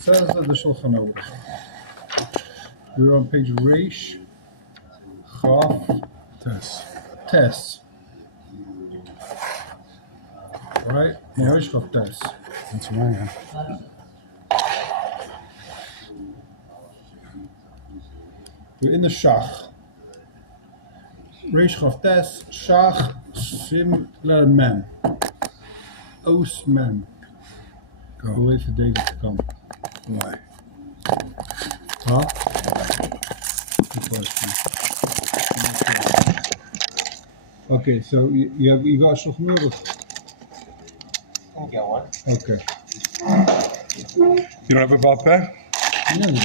Says the Shulchan Aruch. We're on page Reish Chaf Tes. Right? No, Reish Chaf Tes. That's right. We're in the Shach. Reish Chaf Tes. Shach Sim Le Mem. Os Mem. Go. We'll wait for David to come. Why? Huh? Good question. Okay, so you got Shulchan Aruch. I get one. Okay. You don't have a belt there? Yeah, you got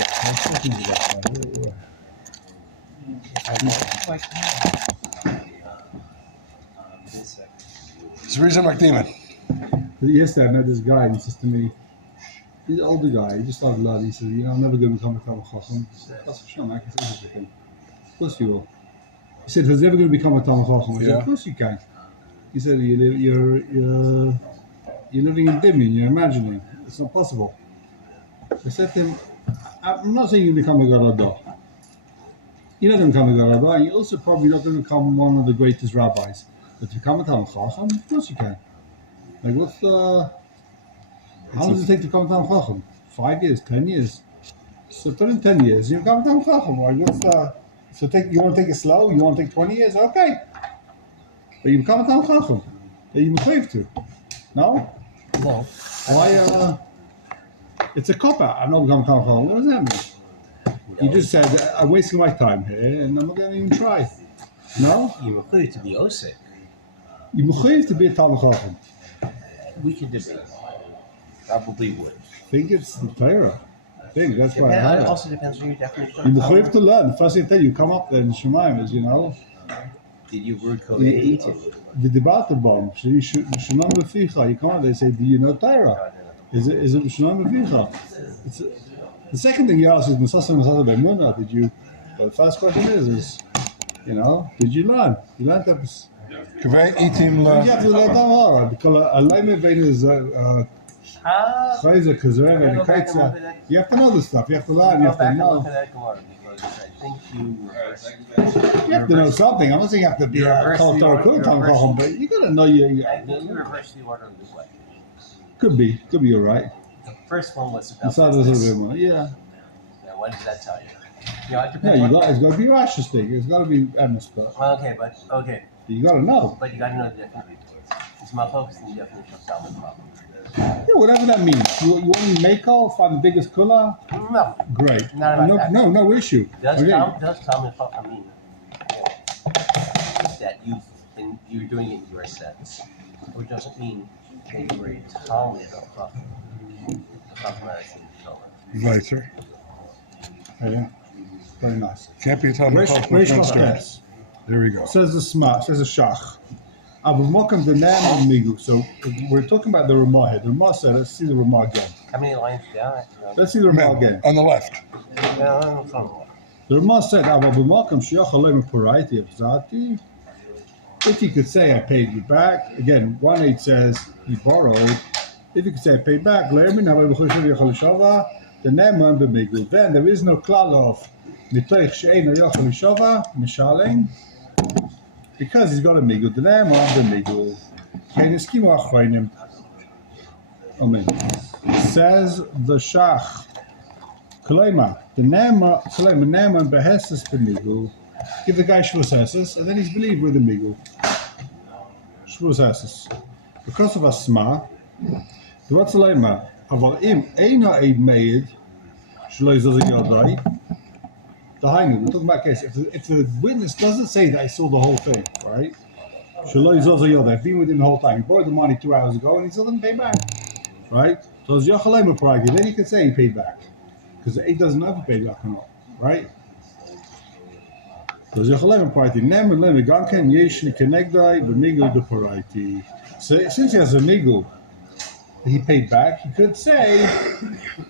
It's the reason I'm like demon. Yesterday I met this guy and he says to me, he's an older guy, he just started blood. He says, I'm never going to become a Talmud Chacham. I said, that's for sure, man. I can say everything. Of course you will. He said, who's ever going to become a Talmud Chacham? I said, of course you can. He said, you're living in Dimin, you're imagining. It's not possible. I said to him, I'm not saying you become a Garada. You're not going to become a Garada, and you're also probably not going to become one of the greatest rabbis. But to become a Talmud Chacham, of course you can. Like, what's the... How does it take to become a Talmud Chacham? 5 years, 10 years? So put in 10 years, you become a Talmud Chacham. Like, what's the... So you want to take it slow? You want to take 20 years? Okay. But you become a Talmud Chacham. That you must to. No? No. Why, it's a cop-out. I'm not becoming a Talmud Chacham. What does that mean? You just said, I'm wasting my time here, and I'm not going to even try. No? You require to be Osik. You must to be a Talmud Chacham. We could debate. Probably would. I think it's the Torah. I think that's why I It have it. also depends on your definition. You must to learn. The first thing I tell you, come up there in Shemaim is, Did you word code it? the debate bomb. Shanam Beficha. You come out there and say, do you know Torah? Is it Shanam Beficha? The second thing you ask is, Masasa Be'emunah, did you? Well, the first question is, did you learn? You learned that. You have to learn Torah because a layman vein is Chayzer Kazrev and Kaitza. You have to know this stuff. You have to learn. You have to know. You have to know something. I'm not saying you have to be a Kol Torah Kulam, but you got to know your. You reverse the order of the way. Could be. You're right. The first one was about business. Yeah. What does that tell you? It depends. It's got to be Rashi's thing. It's got to be Amos. Okay. You got to know. But you got to know the definition. It's my focus in the definition of Talmud problem. Yeah, whatever that means. You want me to make all find the biggest kula? No. Great. Not about that. No issue. Does Talmud Chacham mean that you're doing it in your sense? Or does it mean that you were a Talmud Chacham? Right, sir. Yeah. Very nice. Can't be a Talmud Chacham. There we go. Says the Shach. So we're talking about the Ramah here. The Ramah said, let's see the Ramah again. How many lines down? Let's see the Ramah again. On the left. The Ramah said, if you could say I paid you back, again, 1.8 says you borrowed. If you could say I paid back, then there is no klal of because he's got a migul. The name of the migul. Amen. Says the Shach. Kalema. The name and behesses the migul. Give the guy shvus hesses, and then he's believed with the migul. Shvus hesses. Because of asma, the what's the lema? Aval im eina eid meid. Shlois does a yadai. We're talking about case. If the witness doesn't say that I saw the whole thing, right? I've been with him the whole time. He borrowed the money 2 hours ago and he still didn't pay back, right? So then you can say he paid back because it doesn't know if he paid back or not, right? So since he has a migul, he paid back. He could say,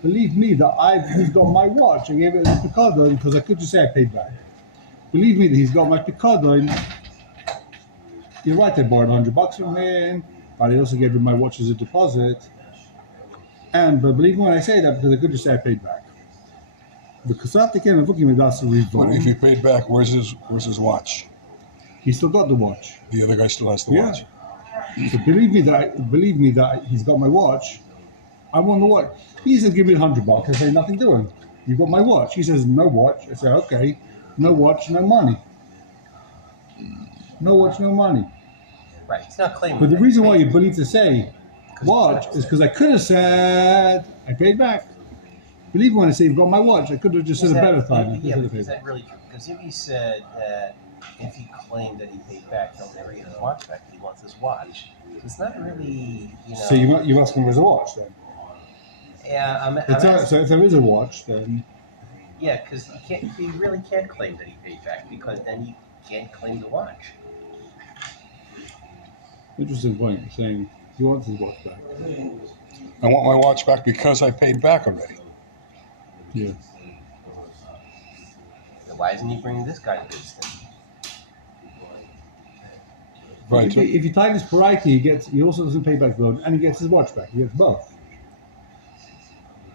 believe me, that he's got my watch. I gave it as a picadon because I could just say I paid back. Believe me that he's got my picadon. You're right, I borrowed $100 from him. but I also gave him my watch as a deposit. But believe me when I say that, because I could just say I paid back. Because after Ken and Fuki Midas But if he paid back, where's his watch? he still got the watch. The other guy still has the Yeah. watch. So believe me that he's got my watch. I want the watch. He says, give me $100. I say, nothing doing. You got my watch. He says, no watch. I say, okay. No watch, no money. No watch, no money. Right, he's not claiming. But the that reason he why paid you believe to say watch is because I could have said I paid back. Believe me when I say you've got my watch. I could have just said a better time. Yeah, but is that really true? Because if he said that if he claimed that he paid back, he'll never get his watch back. He wants his watch. So it's not really, So you asking where's a watch then? Yeah, I'm So if there is a watch, then yeah, because he really can't claim that he paid back because then he can't claim the watch. interesting point. You're saying he wants his watch back. I want my watch back because I paid back already. Yeah. Then why isn't he bringing this guy to this thing? Right. If you tie this variety, he also doesn't pay back the loan and he gets his watch back. He gets both.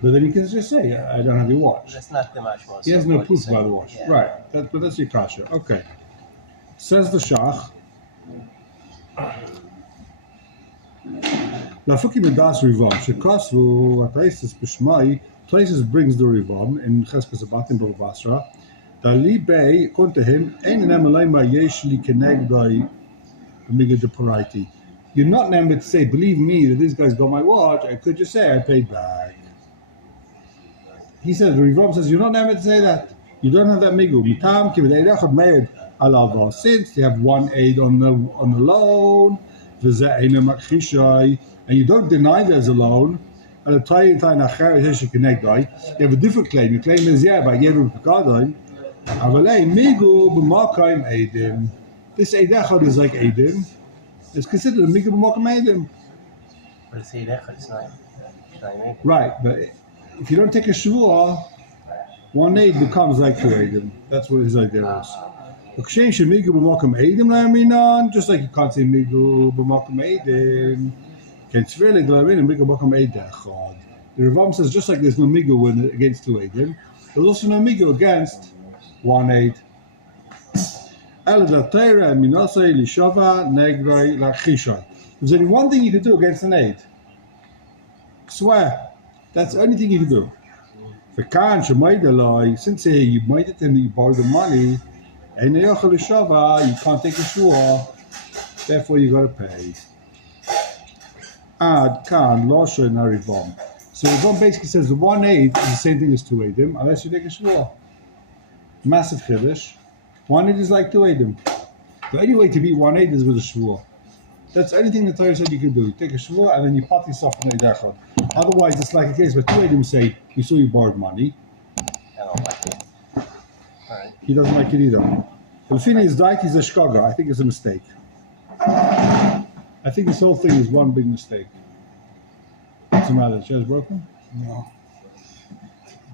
But then he can just say, I don't have your watch. That's not the much more. He has no proof about the watch. Yeah. Right. But that's your kasha. Okay. Says the Shach. Lafuki Midas Rivam. Shekasvu Ataisis Bishmai. Places brings the Rivam in Cheskas Abatim Bava Basra. Dali Bey, according to him, Ein Nemalema Yeshli Kenegdai Amiga de Pariti. You're not named to say, believe me that this guy's got my watch. I could just say I paid back. He says, the Rivam says, you're not named to say that. You don't have that migu. Mitam kivedei made alava. Since they have one aid on the loan, and you don't deny there's a loan, and you have a different claim. Your claim is, yeah, but I gave him Pekadon. This aid echad is like aidim. It's considered a migu b'makam aidim. But it's Eidechad, it's not Eid. Right, but if you don't take a shvuah, one aid becomes like two aidim. That's what his idea is. Just like you can't say migu b'makam aidim. The Ravam says just like there's no migu against two aidim, there's also no migu against one aid. There's only one thing you can do against an aid. Swear. That's the only thing you can do. Since you made it and you borrowed the money, you can't take a shua, therefore you got to pay. So Rivam basically says the one aid is the same thing as two aidim, unless you take a shua. Massive chiddush. One aid is like two aidim. The only way to beat one aid is with a shua. That's anything the Torah said you can do. You take a shvuah and then you pat yourself on the echad. Otherwise, it's like a case where two aidim say, we saw you borrowed money. I don't like it. All right. He doesn't like it either. Elfina is diet, he's a shkaga. I think it's a mistake. I think this whole thing is one big mistake. What's the matter? The chair's broken? No.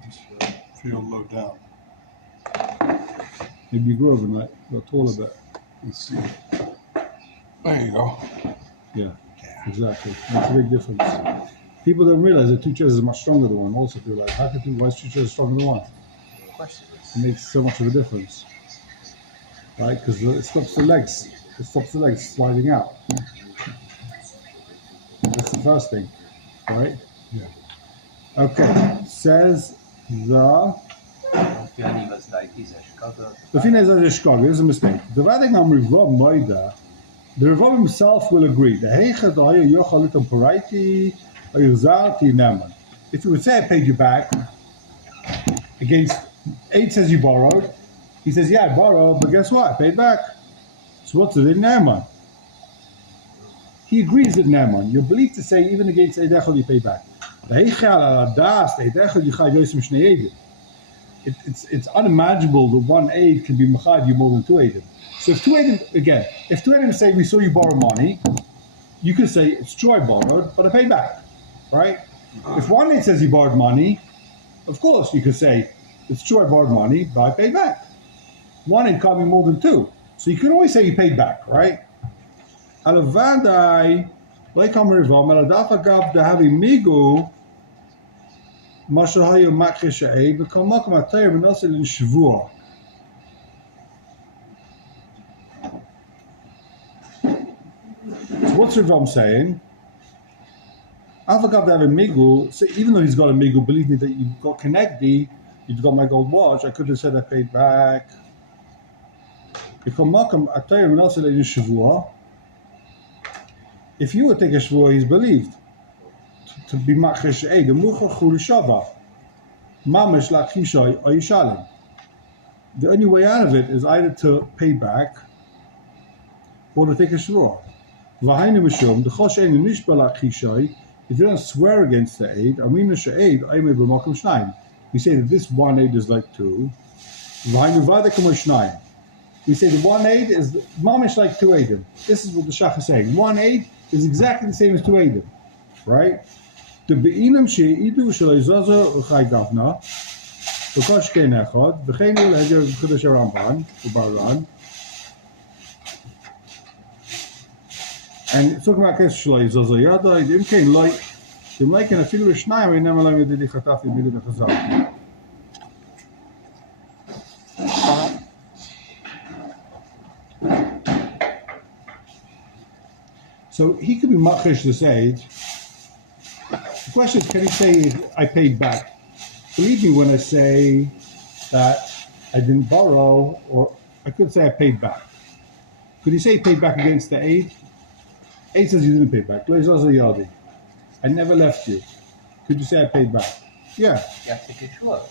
Just feel low down. Maybe you grew overnight. Got taller a bit. Let's see. There you go. Yeah, exactly. Makes a big difference. People don't realize that two chairs is much stronger than one. Also, feel like, why is two chairs stronger than one? Of course it is. It makes so much of a difference, right? Because it stops the legs. It stops the legs sliding out. That's the first thing, right? Yeah. Okay. Says the thing is that Chicago is a mistake. The writing on Rivam Moida. The Rav himself will agree. If you would say I paid you back against 8 says you borrowed, he says, yeah, I borrowed, but guess what? I paid back. So what's it in Naaman? He agrees with Naaman. You're believed to say even against Eidechel you pay back. It's unimaginable that one aid can be machad you more than two aidim. So if two aidim say we saw you borrow money, you could say it's true I borrowed, but I paid back, right? If one aid says you borrowed money, of course you could say it's true I borrowed money, but I paid back. One aid can't be more than two, so you can always say you paid back, right? Alavadai, Like Amariva, Meladafa Gab the having Migu, Mashahayu Makisha Aid, but Kamakam Atayr and also in Shavua. So what's Ravam saying? Alpha Gab the having Migu, so even though he's got a Migu, believe me that you've got Connecty, you've got my gold watch, I could have said I paid back. If you would take a shvua, he's believed to be machesh eid. The mucha churishava, mamish lachishay ayishalim. The only way out of it is either to pay back or to take a shvua. V'hainu mishum the choshein nishba lachishay. If you don't swear against the eid, amina she'eid aimei b'makom shnayim. We say that this one eid is like two. V'hainu v'adek shnayim. We say the one aid is mamish like two aidim. This is what the Shach is saying. One aid is exactly the same as two aidim, right? The be'inam she'idu shaloizazo uchay gavna v'kosh kein echad v'cheinu le'edir v'chudash Ramban u'baran. And it's talking about kes shaloizazo yada idim kein like the making a filu shnayim we never learn the chatafi b'du the chazal. So he could be machesh this aid. The question is, can he say I paid back? Believe me when I say that I didn't borrow, or I could say I paid back. Could he say he paid back against the aid? Aid says you didn't pay back. I never left you. Could you say I paid back? Yeah. You have to take a shua.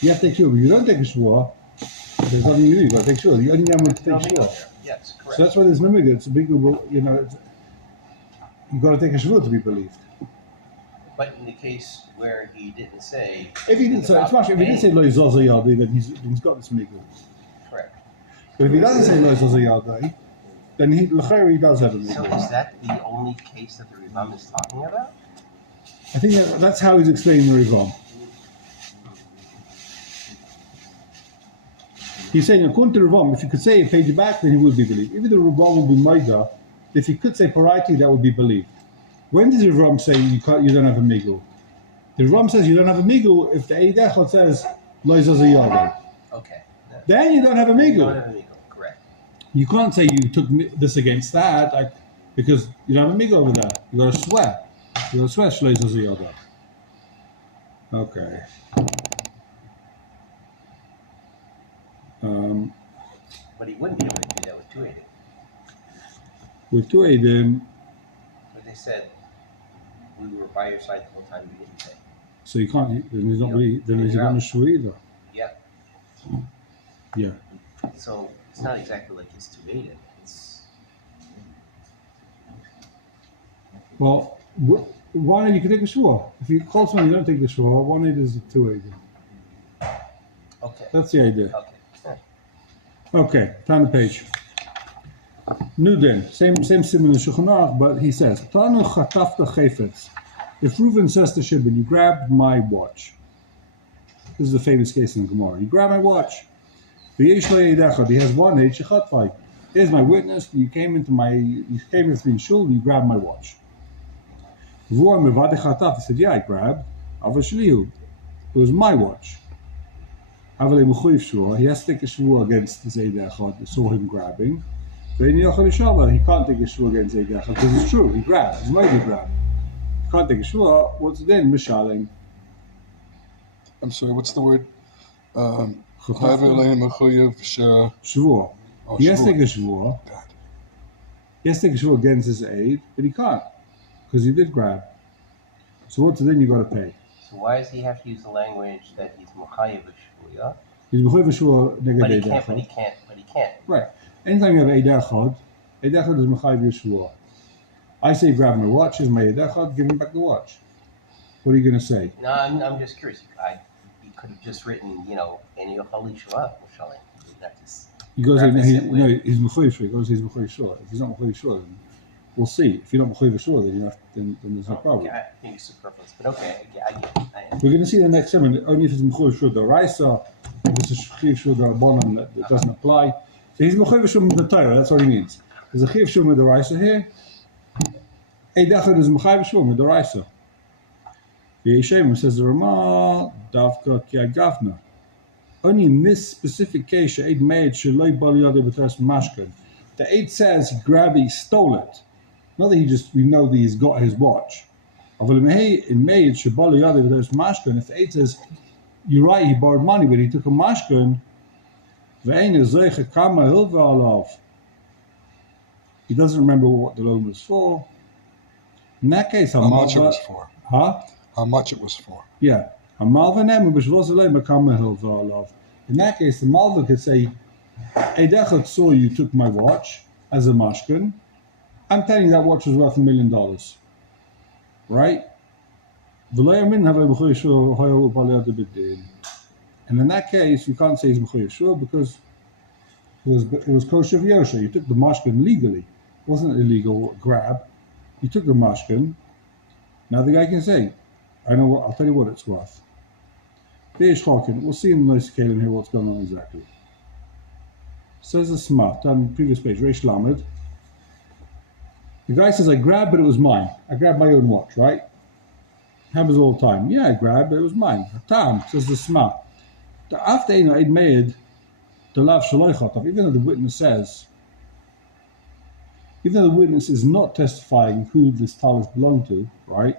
You have to take a shua, but you don't take a shua. There's nothing you do. You got to take a shua. The only one to take a shua. Yes, correct. So that's why there's no migga. It's a big, you've got to take a shvua to be believed. But in the case where he didn't say, if he didn't say, if he didn't say lo yadi, then he's got this migul. Correct. But if he doesn't say lo yadi, then he does have a migul. So is that the only case that the Rivam is talking about? I think that's how he's explaining the Rivam. He's saying according to the Rivam, if you could say he paid you back, then he would be believed. Even the Rivam will be maida. If he could say parati, that would be believed. When does the Ram say you don't have a migul? The Ram says you don't have a migul if the Eid Echad says lo yadi. Okay. Then you don't have a migul. You don't have a migul, correct. You can't say you took this against that, because you don't have a migul over there. You got to swear. You got to swear lo yadi. Okay. But he wouldn't be able to do that with two Eidim. With two Eidim, but they said we were by your side the whole time you didn't pay. So you can't. Then he's not really. Then he's not a shvu either. Yeah. Yeah. So it's not exactly like it's two Eidim. It's well, one Eid you can take a shvua. If you call someone you don't take the shvua, one Eid is a two Eidim. okay. That's the idea. Okay. Okay, turn the page. Nudin, same simon in Shulchan Aruch, but he says, Tanu chatafta chayfetz. If Reuven says to Shimon, you grabbed my watch. This is a famous case in Gemara. You grabbed my watch. He has one age shechatfai. Here's my witness. You came into me in shul. You grabbed my watch. He said, yeah, I grabbed. It was my watch. He has to take a shvua against the Eid Echad that saw him grabbing. He can't take a shvua against Eid Echad because it's true. He grabbed. He's made to grab. He can't take a shvua. What's it then? Mishaling. I'm sorry, what's the word? Shvua. He has to take a shvua. He has to take a shvua against his aid, but he can't because he did grab. So what's it then? You got to pay. So why does he have to use the language that he's mechayev shvuya? He's mechayev shvua neged But he Eid can't. Echad. But he can't. Right. Anytime you have Eid Echad is mechayev shvua. I say grab my watch, is my Eid Echad, give him back the watch. What are you going to say? No, I'm just curious. He could have just written, "En yochali shva." He goes, he's mechayev shvua. He goes, he's mechayev shvua. If he's not mechayev shvua, then we'll see. If you're not mechayev shvua, then there's no problem. Okay, I think it's superfluous, but okay, I get it. We're going to see the next sermon, only if it's mechayev shvua d'oraisa, if it's a mechayev shvua d'rabanan that doesn't apply. So he's mechayev shvua d'Torah, that's what he means. There's a mechayev shvua d'oraisa here, Eidechad is Mechai B'Shvua, Midoraisa. The Yeshem says the Ramah, Davka Kia Gavna. Only in this specific case, Eid made Shaloi Bali Yadeh B'Teres Mashkin. The Eid says he grabbed it, he stole it. Not that we know that he's got his watch. In made Shabali Yadeh B'Teres Mashkin, if the Eid says, you're right, he borrowed money, but he took a mashkin, he doesn't remember what the loan was for. In that case, how much it was for. Huh? How much it was for. Yeah. In that case, the Malva could say, Eidechad saw you took my watch as a mashkin. I'm telling you that watch was worth $1 million. Right? And in that case, you can't say he's Mechuyev Shua because it was kosher v'yosher. You took the mashkin legally. It wasn't an illegal grab. You took the mashkin. Now the guy can say, I know what, I'll tell you what it's worth. We'll see in the next Kalim here what's going on exactly. Says the smart on the previous page, Reish Lamed. The guy says, I grabbed, but it was mine. I grabbed my own watch, right? Happens all the time. Yeah, I grabbed, but it was mine. Tam, says the smart. After I'd made the lav shaloichatov, even though the witness says, even though the witness is not testifying who this talis belonged to, right?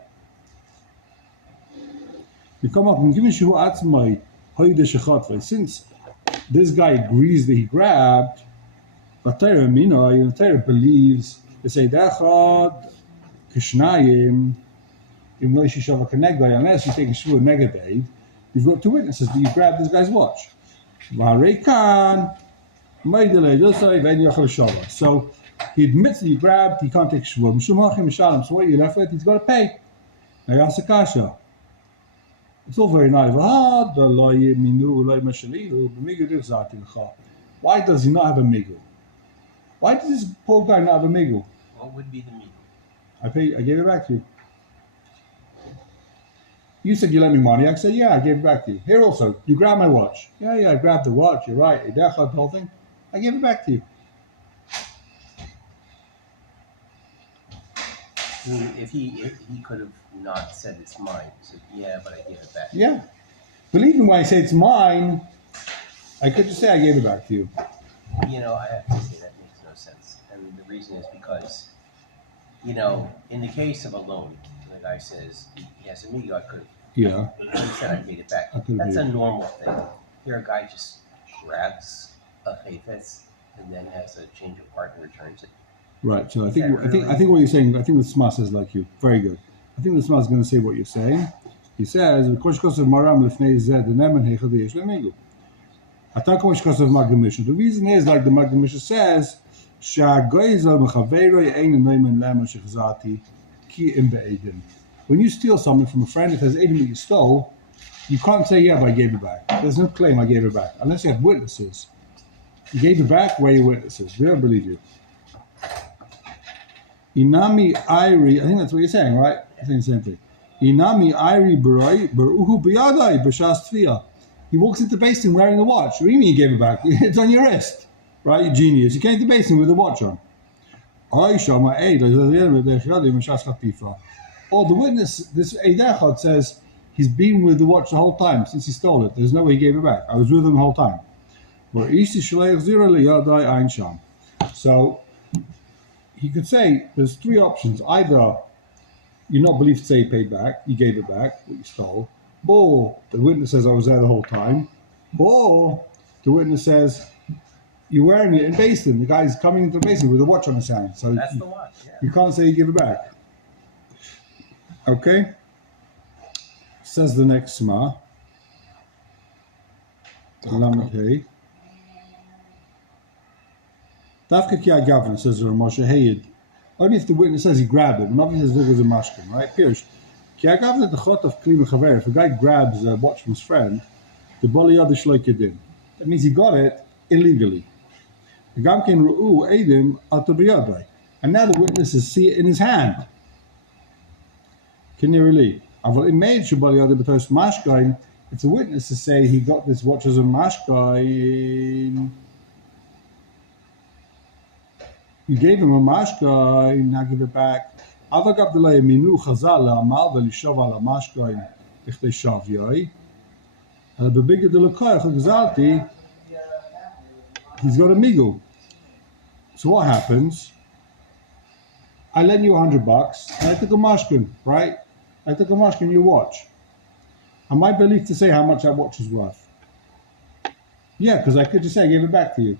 You come up and give me shu atzmai hoyde shechatve. Since this guy agrees that he grabbed, the Torah believes they say dechad kishnayim unless you take a shvur negative. You've got two witnesses that you grabbed this guy's watch. So he admits that you grabbed, he can't take shvur. So what you left with, he's got to pay. It's all very nice. Why does he not have a migul? Why does this poor guy not have a migul? What would be the migul? I gave it back to you. You said you lent me money. I said, yeah, I gave it back to you. Here also, you grabbed my watch. Yeah, I grabbed the watch. You're right. The whole thing. I gave it back to you. I mean, if he could have not said it's mine, he said, yeah, but I gave it back. Yeah. But even when I say it's mine, I could just say I gave it back to you. You know, I have to say that makes no sense. And the reason is because, you know, in the case of a loan, the guy says, he has a meeting, I could have. Yeah. He said I made it back. That's a normal thing. Here a guy just grabs a chayfetz and then has a change of heart and returns it. Right. So I think what you're saying, I think the Sma says like you. Very good. I think the Sma is going to say what you're saying. He says, the reason is, like the Maggid Mishnah says, when you steal something from a friend, if there's anything that you stole, you can't say, yeah, but I gave it back. There's no claim I gave it back. Unless you have witnesses. You gave it back, where are your witnesses? We don't believe you. Inami Iri, I think that's what you're saying, right? I think the same thing. Inami Iri Baruhu Biyadai Bashas Tfiya. He walks into the basin wearing the watch. What do you mean you gave it back? It's on your wrist. Right, you genius. You came to the basin with the watch on. Or the witness, this Eidechad says, he's been with the watch the whole time since he stole it. There's no way he gave it back. I was with him the whole time. So he could say there's three options. Either you're not believed to say he paid back, you gave it back, what you stole, or the witness says I was there the whole time, or the witness says you're wearing it in basin. The guy's coming into the basin with a watch on his hand. So that's the watch, yeah. You can't say you give it back. Okay? Says the next Sma. Lamed Dafka Kia Gavin says to Moshe Hayid. Only if the witness says he grabbed it, but not if he says there was a mashkin, right? Pirush. Kia Gavin at the chot of Kli Mechaver. If a guy grabs a watch from his friend, the Bali Yad Shloikidin. That means he got it illegally. The Gam Ken Ru'u Eidim Atabiyadai. And now the witnesses see it in his hand. Can you really? If the witnesses say he got this watch as a mashkain, you gave him a mashkain, now give it back. אבל גם דלא ימינו חז"ל לעמל ולשוב על המשכן לכדי שוויי, אלא בבגד דלקוח הגזלתי, he's got a migu. So what happens? I lend you $100 and I took a mashkin, right? I took a mashkin, your watch. Am I believed to say how much that watch is worth? Yeah, because I could just say I gave it back to you.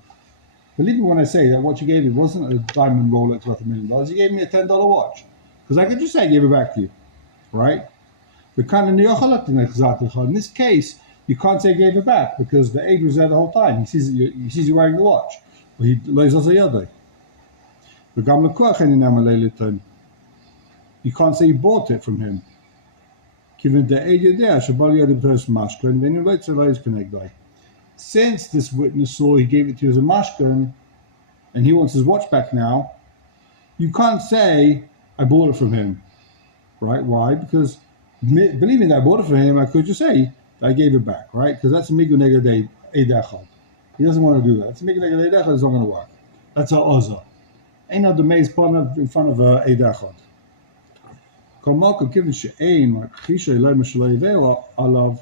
Believe me when I say that what you gave me wasn't a diamond Rolex worth $1 million. You gave me a $10 watch. Because I could just say I gave it back to you, right? In this case, you can't say I gave it back because the aid was there the whole time. He sees you wearing the watch. But he lays us a yadai. You can't say you bought it from him. Since this witness saw he gave it to you as a mashkan and he wants his watch back now, you can't say I bought it from him, right? Why? Because believing that I bought it from him, I could just say I gave it back, right? Because that's a migu neged eidachad. He doesn't want to do that. It's a migu neged eidachad. It's not going to work. That's a oza. Ain't no the maze in front of eidachad. Kol malkum given she'ein chisha elay mashalei vela alav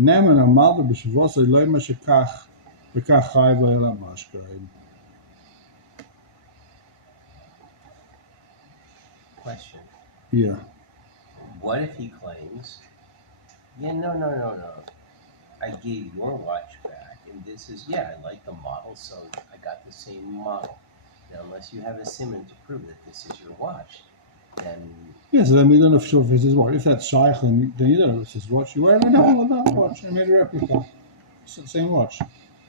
nemen amal b'shavos elay mashakach v'kach chayv le'elam mashkarim. Question. Yeah. What if he claims, yeah, no. I gave your watch back, and this is, I like the model, so I got the same model. Now, unless you have a simon to prove that this is your watch, then... Yeah, so then we don't know for sure if it's his watch. If that's shaykh, then you don't know if it's his watch. You wear it, no, that watch. I made a replica. It's the same watch.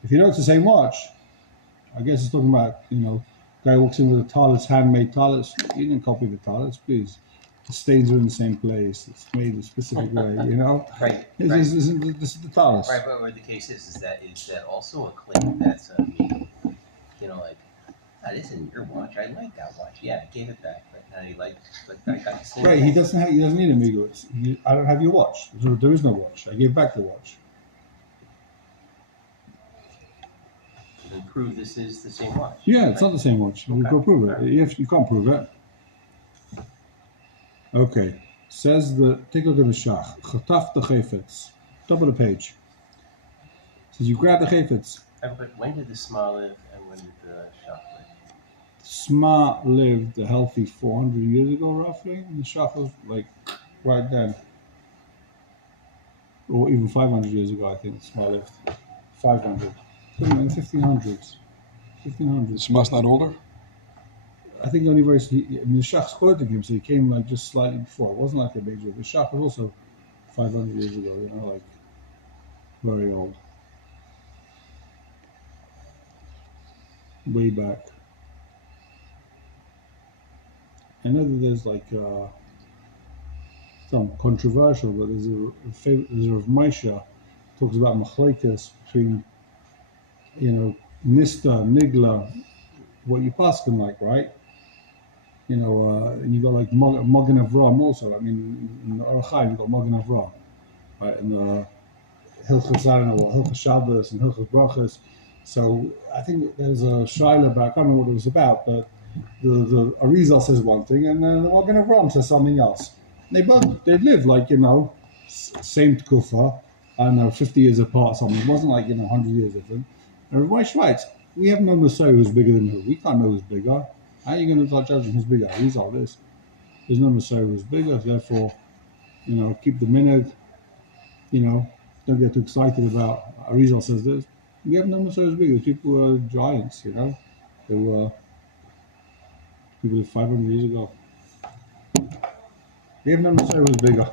If you know it's the same watch, I guess it's talking about, guy walks in with a talis, handmade talis. You didn't copy the talis, please. The stains are in the same place. It's made a specific way, Right. This is the talis. Right, but what the case is that also a claim that's like, this isn't your watch. I like that watch. Yeah, I gave it back, but I got the same. Right, he doesn't need a migu. I don't have your watch. There is no watch. I gave back the watch. And prove this is the same watch. Yeah, it's not the same watch. Okay. You can prove it. You can't prove it. Okay. Says take a look at the shach. Chataf the chayfetz. Top of the page. Says you grab the chayfetz. But when did the Sma live and when did the Shach live? Sma lived a healthy 400 years ago, roughly. And the shach was like right then. Or even 500 years ago, I think Sma lived. 500. In the 1500s. 1500s. Sma's not older? I think only the Shach's quoting him, so he came like just slightly before. It wasn't like a major. The Shach was also 500 years ago, like very old. Way back. I know that there's like some controversial, but there's a Rav Maisha talks about machlekes between, Nista, Nigla, what you paskin like, right? And you got like Mogen Avram also. I mean, in the Orach Chaim you got Mogen Avram, right? And Hilchos Zayin or Hilchos Shabbos and Hilchos Brachos. So I think there's a shaila about, I can't remember what it was about, but the Arizal says one thing and then the Mogen Avram says something else. And they lived like, same tkufa, I don't know, 50 years apart or something. It wasn't like, 100 years different. And Rav Moshe writes, we have no Messiah who's bigger than who. We can't know who's bigger. How are you going to start judging who's bigger? He's all this. There's no Messiah who's bigger. Therefore, keep the minute. Don't get too excited about. Arizal says this. We have no Messiah who's bigger. People who are giants. They were people lived 500 years ago. We have no Messiah who's bigger.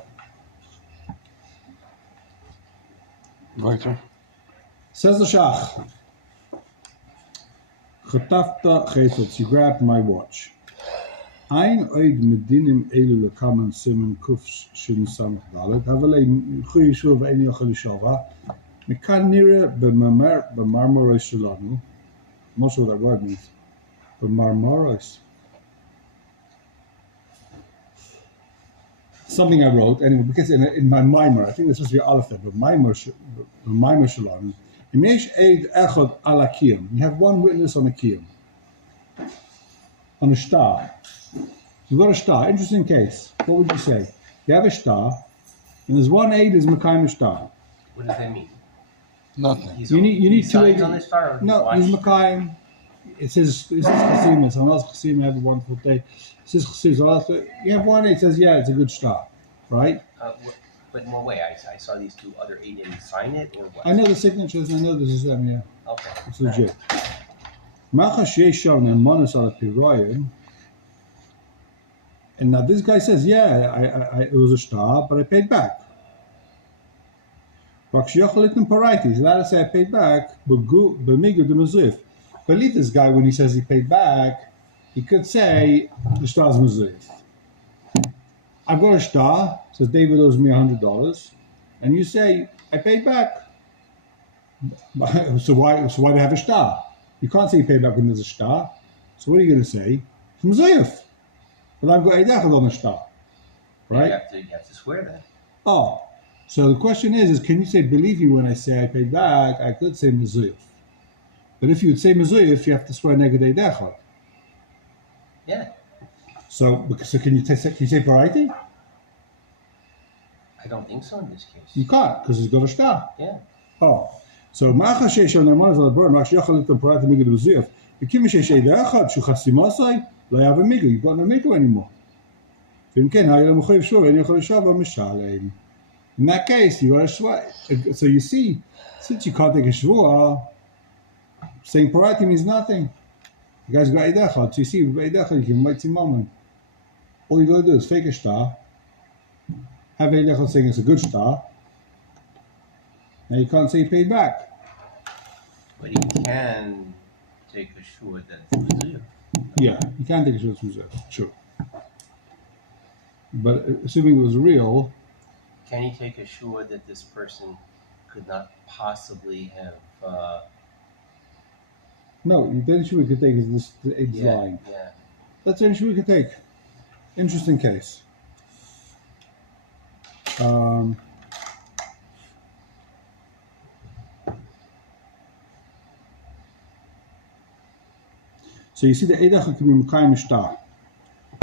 Right there. Says the Shach. Chatafta chayfetz, you grabbed my watch. Ein oid medinim elu lekamen simen kuf shin samach dalet. Havelei chuy yishuv ve'eni yochel yishova. Mekan nire b'marmoros shelanu. I'm not sure what that word means. B'marmoros. Something I wrote, anyway, because in my mimer, I think this was your aleph there, but mimer shalom. You have one witness on a kiyum, on a star. You've got a star. Interesting case. What would you say? You have a star, and there's one aid is Mekayim star. What does that mean? Nothing. You need two signs aids. on the star. Or No, he's Mekayim. It says Chassimus. I'm not Chassimus. Have a wonderful day. It says Chassimus. You have one aid. It says, yeah, it's a good star, right? But in what way? I saw these two other eight didn't sign it, or what? I know the signatures. I know this is them. Yeah, Okay. it's legit. Machash Yeshon and Monos al Piroyim. And now this guy says, yeah, it was a star, but I paid back. He's allowed to say I paid back, but believe this guy when he says he paid back, he could say the star's muzif. I've got a star, says David owes me $100, and you say I paid back. So why do you have a star? You can't say you paid back when there's a star. So what are you going to say? It's muzif. But I've got a dechad on the star, right? You have to swear then. Oh, so the question is can you say believe me when I say I paid back? I could say mezuyif. But if you would say mezuyif, you have to swear neged a dechad. Yeah. So can you say variety? I don't think so in this case. You can't because it's got a star. Yeah. Oh, so ma'acha sheish on nirman zal bor ma'ach yochel itam parati miged mezuyif. Bekim sheish a dechad shu chasimosai lo yav a miged. You've got no miged anymore. In that case, you got to swear. So you see, since you can't take a shvua, saying parati means nothing. You guys got idechad. So you see, with idechad, you can wait a moment. All you got to do is fake a star, have idechad saying it's a good star. Now you can't say you paid back. But you can take a shua that's muzuyah. Yeah, you can take a shvua that's muzuyah. Sure. But assuming it was real, can you take a shua that this person could not possibly have? no, the only shvua we could take is this it's lying. Yeah. That's the only shvua we could take. Interesting case. So you see the Eidach can be Mekayim Shtar.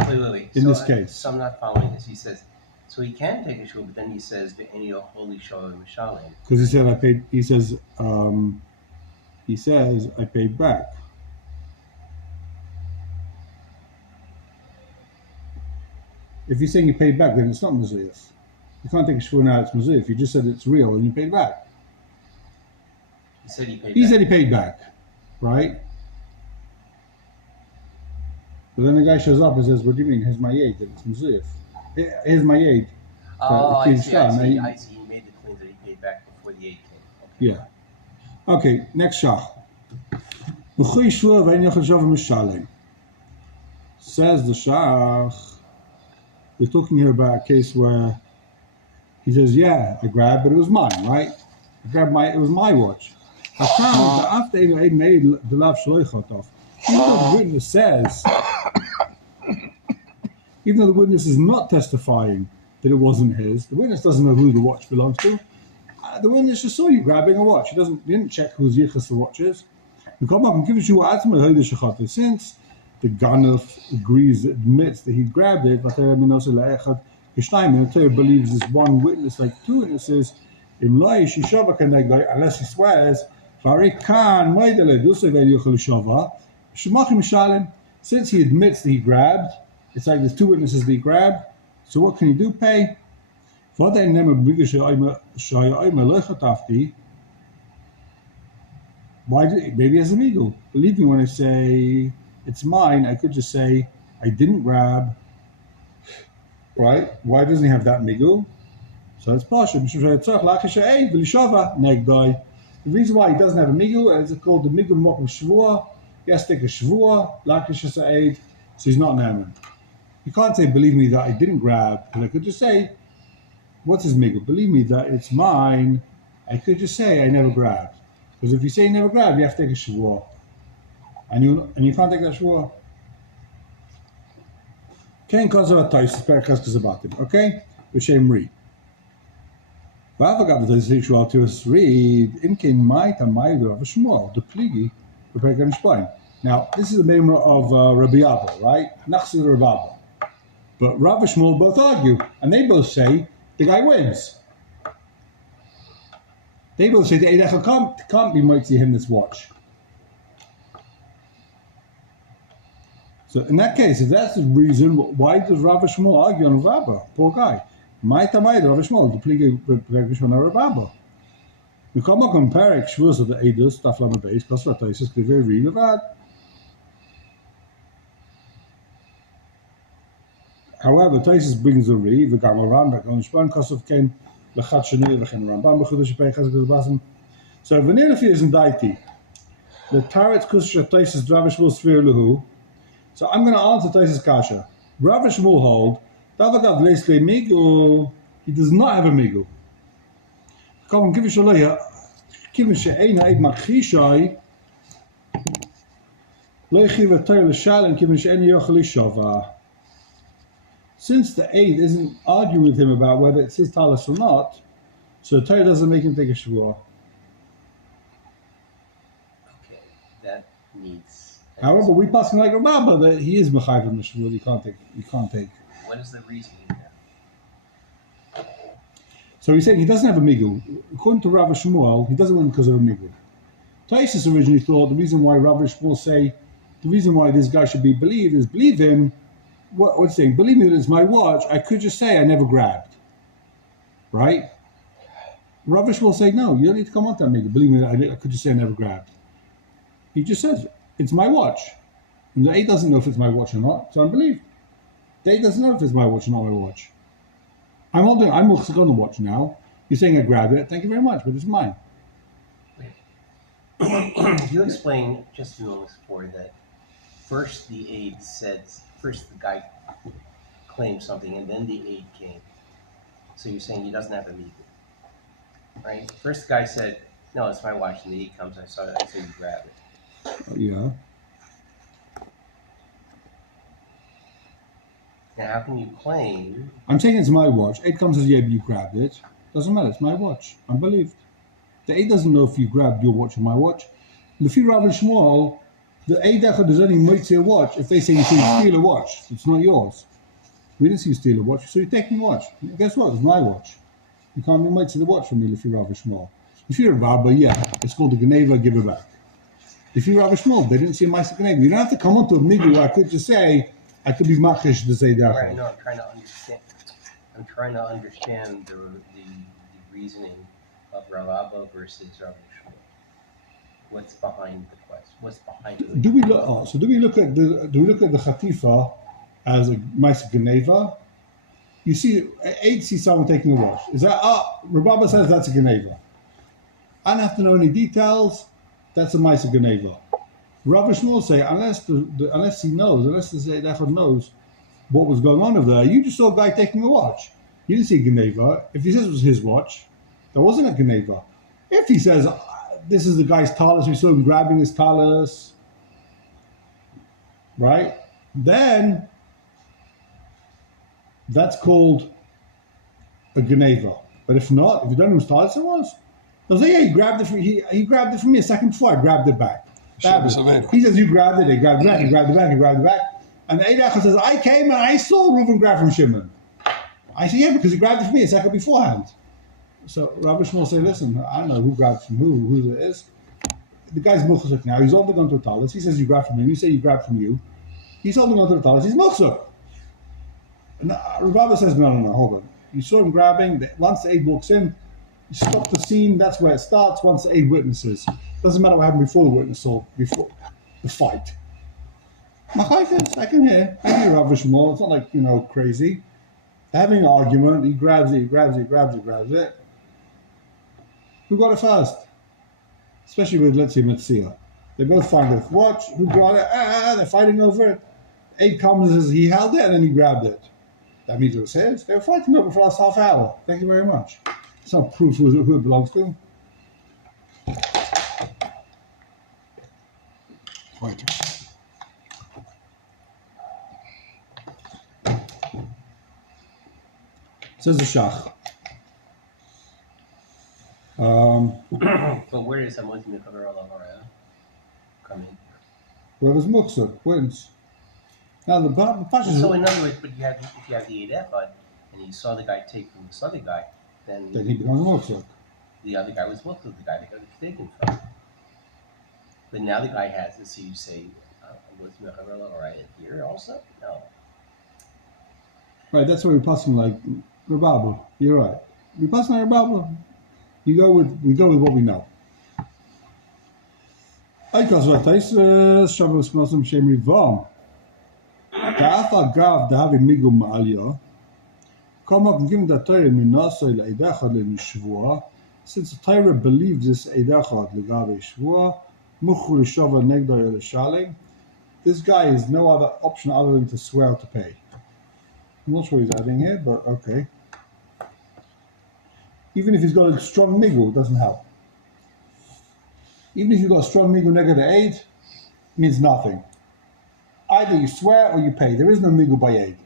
Wait. In this case. So I'm not following this. He says, so he can take a shua, but then he says, "Ve'enio holy shua mishalim." Because he said I paid. He says I paid back. If you're saying you paid back, then it's not mezuyif. You can't take a shvua now. It's mezuyif. You just said it's real and you paid back. He said he paid. He back. said he paid back, right? But then the guy shows up and says, "What do you mean? Here's my aid. It's mezuyif. Here's my aid." Oh, I see. Now He made the claim that he paid back before the aid came. Okay. Yeah. Okay, next shach. Says the shach, we're talking here about a case where he says, yeah, I grabbed, but it was mine, right? It was my watch. I found that after I made the lav shloichatov, even though the witness says, even though the witness is not testifying that it wasn't his, the witness doesn't know who the watch belongs to. The witness just saw you grabbing a watch. He didn't check whose yichus the watch is. Since the Ganef admits that he grabbed it, but believes this one witness, like two witnesses, unless he swears, since he admits that he grabbed, it's like there's two witnesses that he grabbed, so what can you do? Pay. Why maybe he has a migu. Believe me when I say it's mine, I could just say I didn't grab. Right? Why doesn't he have that migu? So it's partial. The reason why he doesn't have a migu is called the migu mokum shvua. He has to take a shvua, lakish ha'ed, so he's not an You can't say believe me that I didn't grab, and I could just say, what's his migu? Believe me that it's mine. I could just say I never grabbed. Because if you say you never grabbed, you have to take a shvua. And you can't take that shvua. Kein kazavat tais perkas kazabatim. Okay? B'shem read. V'avagat v'tais shvua to us read. Imkein ma'ita ma'ida of a shmuel. The pligi. Prepare to explain. Now, this is the name of Rabbi Abba, right? Nachsid Rabbi Abba. But Rav and Shmuel both argue, and they both say the guy wins. They both say the Eid Echad can't be might see him this watch. So in that case, if that's the reason, why does Rav and Shmuel argue on Rabba? Poor guy. My tamay Rav and Shmuel, the plige Shmuel Rabba. We come up on Perek Shvus of the Eidus, Taflam Beis, Kosvat is very real about. However, Taisus brings a re, the Gamaran, back on Shpan, Kosov came, the Chatshanu, the Chen Rambam, the Chudash Pechaz, the Basim. So, Vanilla is in Daiti. The Taret Kush Taisus Rav and Shmuel Sphere Luhu. So, I'm going to answer Taisus Kasha. Rav and Shmuel hold, Davagav Lesle Migu, he does not have a Migu. Come on, give us a layer. Give us a Eid Machishai. Lechiv a Taylor Shal and give us any Yochel. Since the Eid isn't arguing with him about whether it's his talis or not, so the Torah doesn't make him take a Shavuot. Okay, that needs. However, we passing like a rabbi that he is Mechayv in the Shavuot. You can't take. What is the reasoning there? So he's saying he doesn't have a migul. According to Rav Shmuel, he doesn't win because of a migul. Taisus originally thought the reason why Rav Shmuel say the reason why this guy should be believed is believe him. What's saying? Believe me that it's my watch. I could just say I never grabbed. Right? Rav Shmuel say no. You don't need to come on to that migul. Believe me that I could just say I never grabbed. He just says it's my watch. And the A doesn't know if it's my watch or not. So I believe. The A doesn't know if it's my watch or not my watch. I'm also on the watch now. You're saying I grabbed it. Thank you very much, but it's mine. You explained just a moment before that first the aide said, first the guy claimed something and then the aide came. So you're saying he doesn't have a meeting, right? First the guy said, no, it's my watch, and the aide comes, I saw it, I said you grab it. Yeah. Now how can you claim? I'm saying it's my watch. Aid comes and says, yeah, but you grabbed it. Doesn't matter, it's my watch. I'm believed. The aid doesn't know if you grabbed your watch or my watch. Lefi Rav and Shmuel, the aid does only might a watch if they say you steal a watch. It's not yours. We didn't see you steal a watch, so you're taking a watch. Guess what? It's my watch. You can't be might the watch from me, Lefi Rav and Shmuel. If you're a rabbi, yeah, it's called a Geneva, give it back. If you're Rav and Shmuel, they didn't see a Maisa Geneva. You don't have to come onto a migu. I could just say, I could be machish to say that. Right, no, I'm trying to understand. I'm trying to understand the reasoning of Rav Abba versus Rav Shmuel. What's behind the question? What's behind it? Do we look at the Chatifa as a Maisa Geneva? You see, Aid sees someone taking a wash. Is that Rababa says that's a Geneva. I don't have to know any details. That's a Maisa Geneva. Rav Shmuel say unless he knows, unless the Echad knows what was going on over there, you just saw a guy taking a watch. You didn't see a Geneva. If he says it was his watch, there wasn't a Geneva. If he says this is the guy's talus, we saw him grabbing his talus, right? Then that's called a Geneva. But if not, if you don't know whose talus it was, they'll say, yeah, he grabbed it from he grabbed it from me a second before I grabbed it back. He says, you grabbed it, he grabbed it back, he grabbed it back, he grabbed it back. And the Eid Echad says, I came and I saw Reuven grab from Shimon. I say, yeah, because he grabbed it from me a second beforehand. So Rabbi Shmuel say, listen, I don't know who grabbed from who it is. The guy's muchzuk now, he's holding onto a talus. He says you grabbed from him, you say you grabbed from you. He's holding onto the talus, he's muchzuk. And Rabbi says, no, hold on. You saw him grabbing, once the Eid walks in, you stop the scene, that's where it starts, once the 8 witnesses. Doesn't matter what happened before the witness or before the fight. I can hear Rav Shmuel. It's not like, crazy. They're having an argument, he grabs it. Who got it first? Especially with, let's say, Metzia. They both find it. Watch, who brought it? They're fighting over it. 8 comes and says he held it and then he grabbed it. That means it was his. They were fighting over it for the last half hour. Thank you very much. It's not proof who it belongs to. Point. Says the Shach. But where does someone to cover all of our come in? Whoever's Muksuk wins. Now the Pasha So in other words, but if you have the 8 echad and you saw the guy take from this other guy, then he becomes a moksuk. the other guy was what the guy that got it taken from. But now the guy has it, so you say, was Mecharela all right here also? No. Right, that's why we pass him like Rababa. You're right. We pass him like Rababa. We go with what we know. Eikas vatais Shabbos Knossim Shem Rivam. Ta'afa gav dahavi migum ma'aliyah. Come up and give him the Torah minasai le'edachad le'nishvua. Since the Torah believes this edachad le'gabe shvua, muchur shava negdar l'shalim. This guy has no other option other than to swear to pay. I'm not sure he's adding here, but okay. Even if he's got a strong migul, it doesn't help. Even if you've got a strong migul negative 8, means nothing. Either you swear or you pay. There is no migul by 8.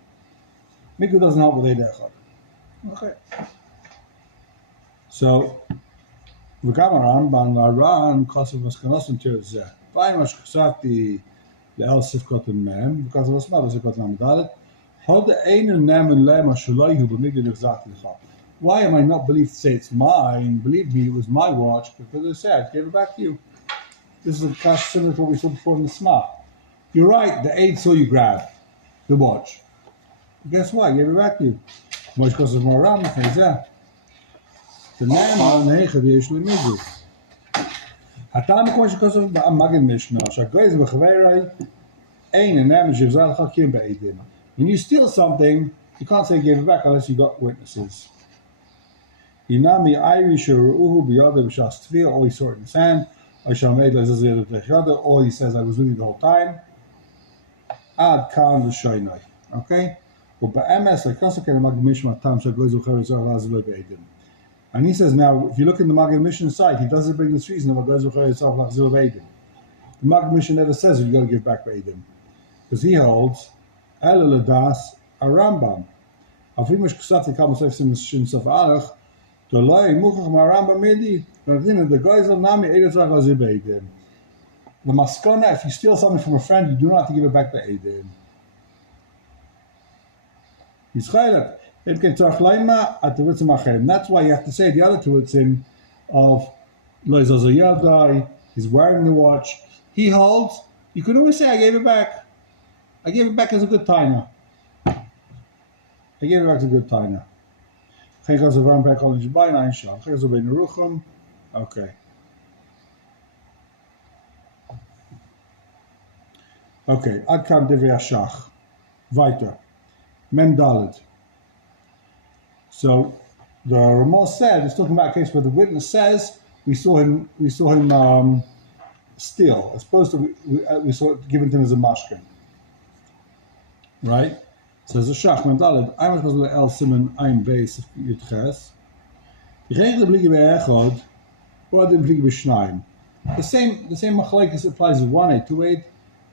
Migul doesn't help with 8 echad. Okay. So, v'kamaran ban laran kasav maskanosim tirzeh. V'ayim mash kasavti le'el sifkot mem because of asma sifkot namidalet. Hod ein nem lema shaloihu b'migul nifzat l'cha. Why am I not believed to say it's mine? Believe me, it was my watch because I said, I gave it back to you. This is a cash similar to what we saw before in the smart. You're right, the 8 saw you grab the watch. But guess what? I gave it back to you. Much because of more ram, the name on the Hechad usually mizu. Hatam because of the Magin Mishnah. Shagreis b'chaverai ein and name shivzal chakim be'edim. When you steal something, you can't say give it back unless you got witnesses. Inami Irish or Uhu biyada b'shas tvir, or he saw it in the sand, or he says I was with you the whole time. Ad kan l'shaynai. Okay? And he says now, if you look in the Magid Mishnah site, he doesn't bring this reason of the Magid Mishnah never says you got to give back Beidim. Because he holds Ela Ladas a Rambam. Afimush Ksati Kamusef Sim Sof Alach. The maskana, if you steal something from a friend, you do not have to give it back to Eidim. He's chaylik. That's why you have to say the other two Tzitzim of Lo Zazayadai, he's wearing the watch. He holds, you could always say, I gave it back. I gave it back as a good taina. I gave it back as a good taina. Okay. Okay. Ad kan divrei hashach. Weiter. Mem Dalet. So the Ramah said, he's talking about a case where the witness says we saw him steal, as opposed to we saw it given to him as a mashkin. Right? Says the Shach Mem Dalet. I'm supposed to El Simon Ein Beis Yitches. The same machlekes applies to 1-8, 2-8.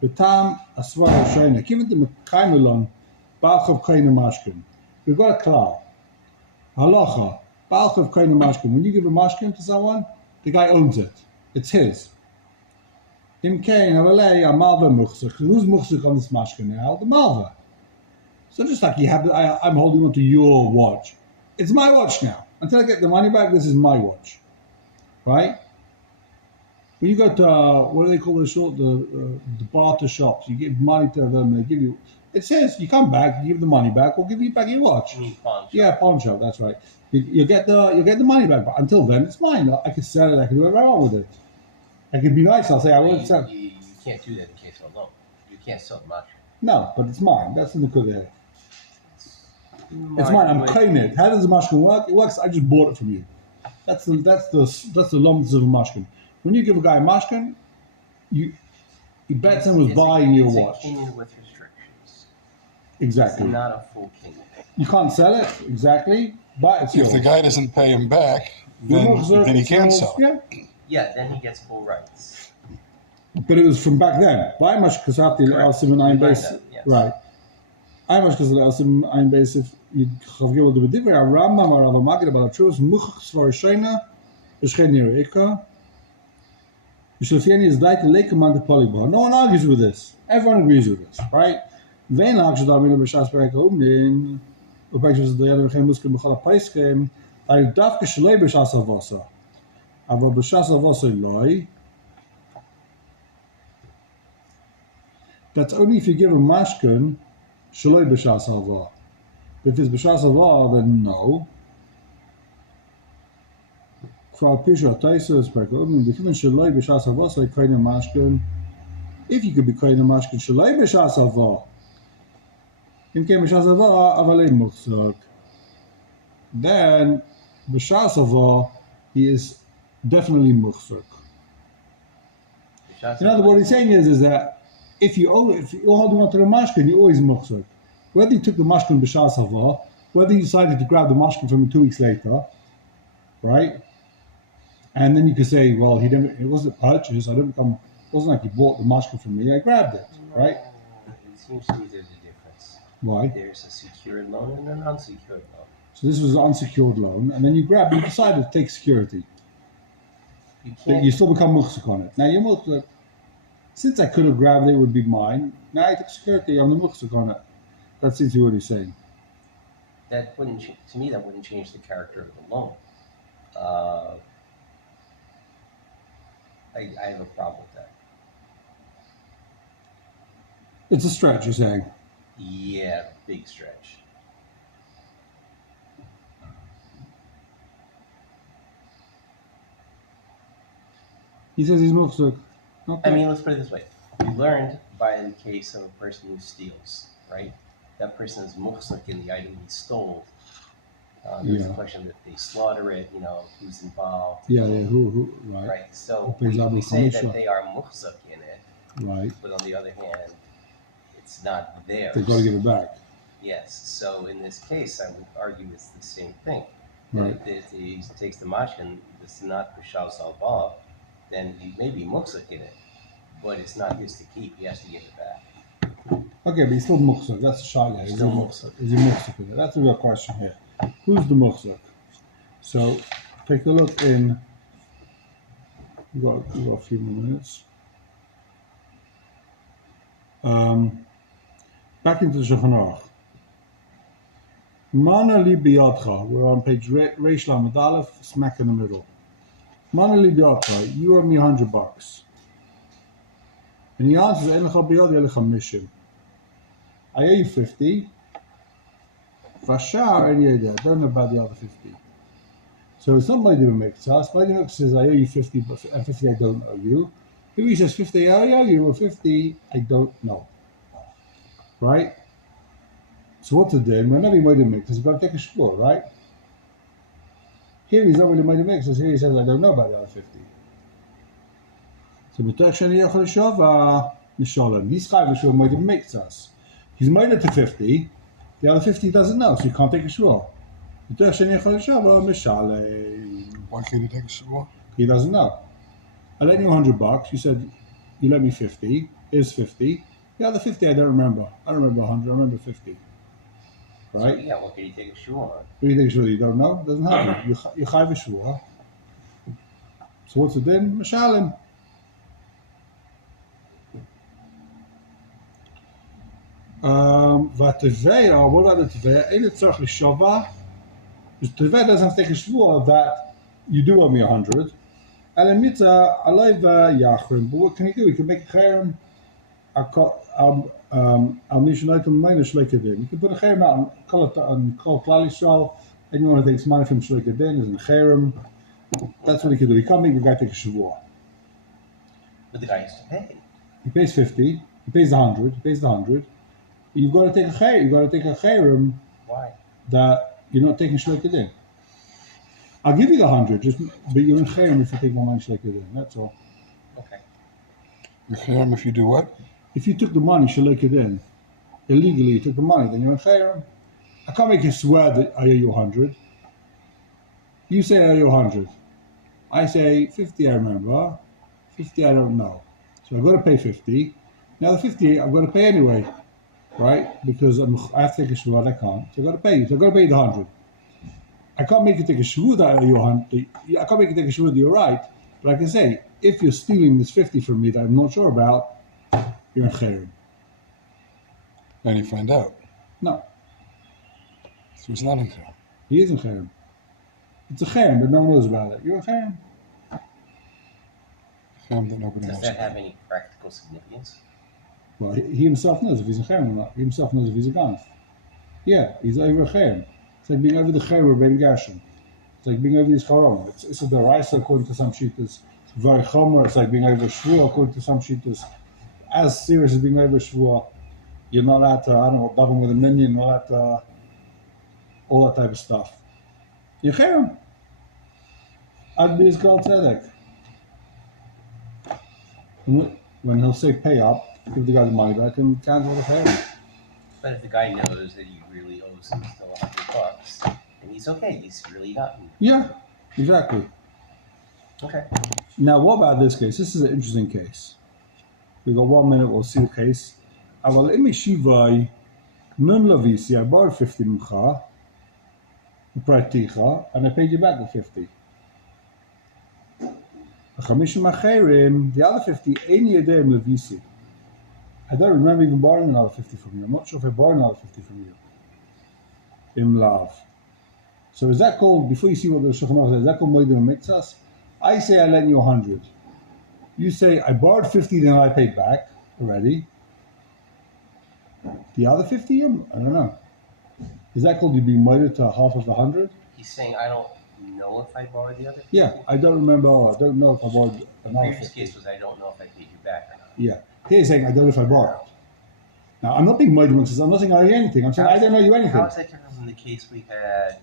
The tam asvar shayna. Given the mekaymelon balchav kaina mashkin. We've got a klal. Halacha balchav kaina mashkin. When you give a mashkin to someone, the guy owns it. It's his. Im kain avalei a malva muchzik. Who's muchzik on this mashkin now? The malva. So just like you have, I'm holding on to your watch. It's my watch now. Until I get the money back, this is my watch, right? When you go to what do they call the barter shops? You give money to them, they give you. It says you come back, you give the money back, we'll give you back your watch. You mean pawn shop? Yeah, pawn shop. That's right. You get the money back, but until then, it's mine. I can sell it. I can do whatever I want with it. I can be nice. I'll say I won't sell. You can't do that in case of a loan. You can't sell much. No, but it's mine. That's in the good. It's mine. I'm claiming it. How does the mashkin work? It works. I just bought it from you. That's the lumps of a mashkin. When you give a guy a mashkin, he bets and was buying your watch. It's a kinyan with restrictions. Exactly. It's not a full kinyan. You can't sell it exactly, but it's yours. If the guy doesn't pay him back, then he can sell it. Yeah. Yeah, then he gets full rights. But it was from back then. By much because after the Simon Ein base, right? I much because the Simon Ein base. If you have given the bediver a Rambam or a Magid about a truth, muchach svar shayna, b'shchen yireka. Yishlefiyani is like the lekeman the polybar. No one argues with this. Everyone agrees with this, right? Vein lach da min b'shas perek umnin, u'perek shos da yad v'chein muskim b'chol ha'paischem, I dafke shlei b'shas ha'vasa. Ava b'shas ha'vasa loi. That's only if you give a mashkin shlei b'shas ha'va. If it's b'shas ha'va, then no. Kvar pisha taisus perek umnin, v'kiven shlei b'shas ha'vasa koine mashkin. If you could be koine mashkin shlei b'shas ha'va, in came b'shas ha'va, avalei muchzak. Then b'shas ha'va, he is definitely muchzak. In other words, what he's saying is that if you hold on to the mashkin, you're always muchzak. Whether you took the mashkin b'shas ha'va, whether you decided to grab the mashkin from him 2 weeks later, right? And then you could say, well, it wasn't purchased. It wasn't like he bought the mashkin from me. I grabbed it, right? It seems to me there's a difference. Why? There's a secured loan and an unsecured loan. So this was an unsecured loan, and then you decided to take security. But you still become muchzak on it. Now you're muchzak. Since I could have grabbed it, it would be mine. Now I took security, I'm the muchzak on it. That seems to be what he's saying. That wouldn't, to me, that wouldn't change the character of the loan. I have a problem with that. It's a stretch, you're saying? Yeah, big stretch. He says he's muchzak. Okay. I mean, let's put it this way. We learned by the case of a person who steals, right? That person is muchzak in the item he stole. There's a question that they slaughter it, who's involved. Yeah, who, right. Right, so we say that they are muchzak in it. Right. But on the other hand, it's not theirs. They've got to give it back. Yes, so in this case, I would argue it's the same thing. Right. If he takes the mashkin, it's not b'shas ha'va, then he may be muchzak in it, but it's not his to keep. He has to give it back. Okay, but he's still muchzak. That's a shayla. He's still muchzak. Is he muchzak in it? That's a real question here. Who's the muchzak? So take a look in. We've got a few more minutes. Back into the Shulchan Aruch. Mana li biyadcha. We're on page Reish Lamed Aleph, smack in the middle. Mana li biyadcha. You owe me $100. And he answers, Enecha biyad yelecha mishim. I owe you 50. Fashar and I don't know about the other 50. So if somebody didn't make tzas, somebody says I owe you 50, but 50 I don't owe you. If he says 50 I owe you, or 50 I don't know. Right? So what to do? Whenever he made a mix, he's got to take a shvur, right? Here he's not really made a mix, so here he says I don't know about the other 50. So b'tech sheni yochel shova mishalem. He's chayv shvur made a mix us. He's made it to 50. The other 50 doesn't know, so you can't take a shvur. B'tech sheni yochel shova mishalem. Why can't you take a shvur? He doesn't know. I lent you $100. You said you lent me 50. Here's 50. The other 50 I don't remember. I don't remember 100. I remember 50. Right? So, yeah, what can you take a shvur on? If you take a shvur, you don't know. It doesn't happen. You chayv a shvur. So what's it then? Mishalem. V'teveya, what about the teveya? Ain't it tzarich l'shova? Because teveya doesn't have to take a shvur that you do owe me 100. Elamita alayv yachrim. But what can he do? He can make a cherem. Al mishnayim minus shleikadin. You can put a cherem out and call Klal Yisrael. Anyone who takes money from shleikadin is in cherem. That's what he can do. He can't make the guy take a shvur. But the guy has to pay. He pays 50. He pays 100. He pays the 100. You've got to take a cherem. You've got to take a cherem. Why? That you're not taking shleikadin. I'll give you the 100, but you're in cherem if you take my money shleikadin. That's all. Okay. You cherem if you do what? If you took the money shleikadin, illegally you took the money, then you're in cherem. I can't make you swear that I owe you 100. You say I owe you 100. I say 50 I remember, 50 I don't know. So I've got to pay 50. Now the 50 I've got to pay anyway, right? Because I have to take a shvur, I can't. So I've got to pay you. So I've got to pay you the 100. I can't make you take a shvur that I owe you 100. I can't make you take a shvur that you're right. But I can say, if you're stealing this 50 from me that I'm not sure about, you're in cherem. Then you find out. No, So he's not in Cherem. he isn't cherem. It's a cherem, but no one knows about it. You're a cherem. Cherem that nobody Does knows that about. have any practical significance? Well, he himself knows if he's a cherem or not. He himself knows if he's a ganef. Yeah, he's over a cherem. It's like being over the cherem or Ben Gershon. It's like being over these charom. It's a deraisa according to some shittas. It's very chomer. It's like being over shvua according to some shittas. As serious as being over shvua. You're not allowed to, I don't know, daven with a minion, not allowed to, all that type of stuff. You're cherem. I'd be his gold tzedek. When he'll say pay up, give the guy the money back and cancel the cherem. But if the guy knows that he really owes him still $100, then he's okay. He's really gotten. Yeah, exactly. Okay. Now, what about this case? This is an interesting case. We've got 1 minute, we'll see the case. אבל אם ישיבה nun lavisi, I borrowed 50 ממך, פרעתיך, and I paid you back the 50. וחמישים אחרים, the other 50, אין ידי עם lavisi. I don't remember even borrowing another 50 from you. I'm not sure if I borrowed another 50 from you. In love. So is that called, before you see what the Shulchan Aruch says, is that called Moedim Mitzvahs? I say I lent you 100. You say I borrowed 50, then I paid back already. The other 50, I don't know. Is that called you being moeded to half of the 100? He's saying, I don't know if I borrowed the other 50. Yeah, I don't remember. I don't know if I borrowed The another previous 50. case was, I don't know if I paid you back or not. Yeah. Here he's saying, I don't know if I borrowed. Now, I'm not being moeded because I'm not saying I owe you anything. I'm saying I don't owe you anything. How is that different from the case we had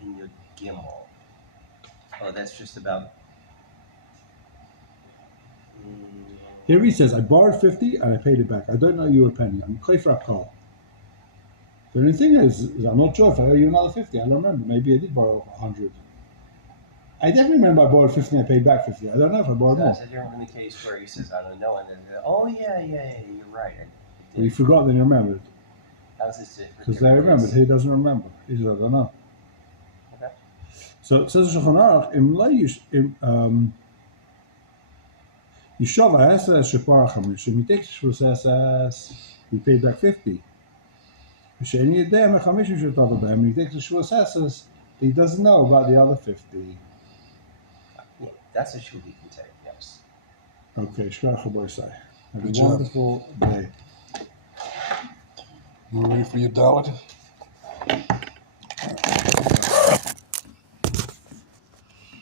in your Gimel? Oh, that's just about. Here he says, I borrowed 50 and I paid it back. I don't know you a penny. I'm Kleifer Akal. The only thing is I'm not sure if I owe you another 50. I don't remember. Maybe I did borrow 100. I definitely remember I borrowed 50 and I paid back 50. I don't know if I borrowed more. Is that different from the case where he says, I don't know, and then, oh, yeah, you're right. Well, you forgot, then you remembered. How's this different? Because they remembered. He doesn't remember. He says, I don't know. Okay. So it says Shulchan Aruch, Yishov ha'eses shepara chamish. He takes shvus ha'eses, he paid back 50. V'she'eni yedei mechamishim shetav b'hem. He takes the shvus ha'eses, he doesn't know about the other 50. Yeah, that's a shoe he can take, yes. Okay, shkach ha'boisai. Have Good a job. wonderful day. You ready for your dalit?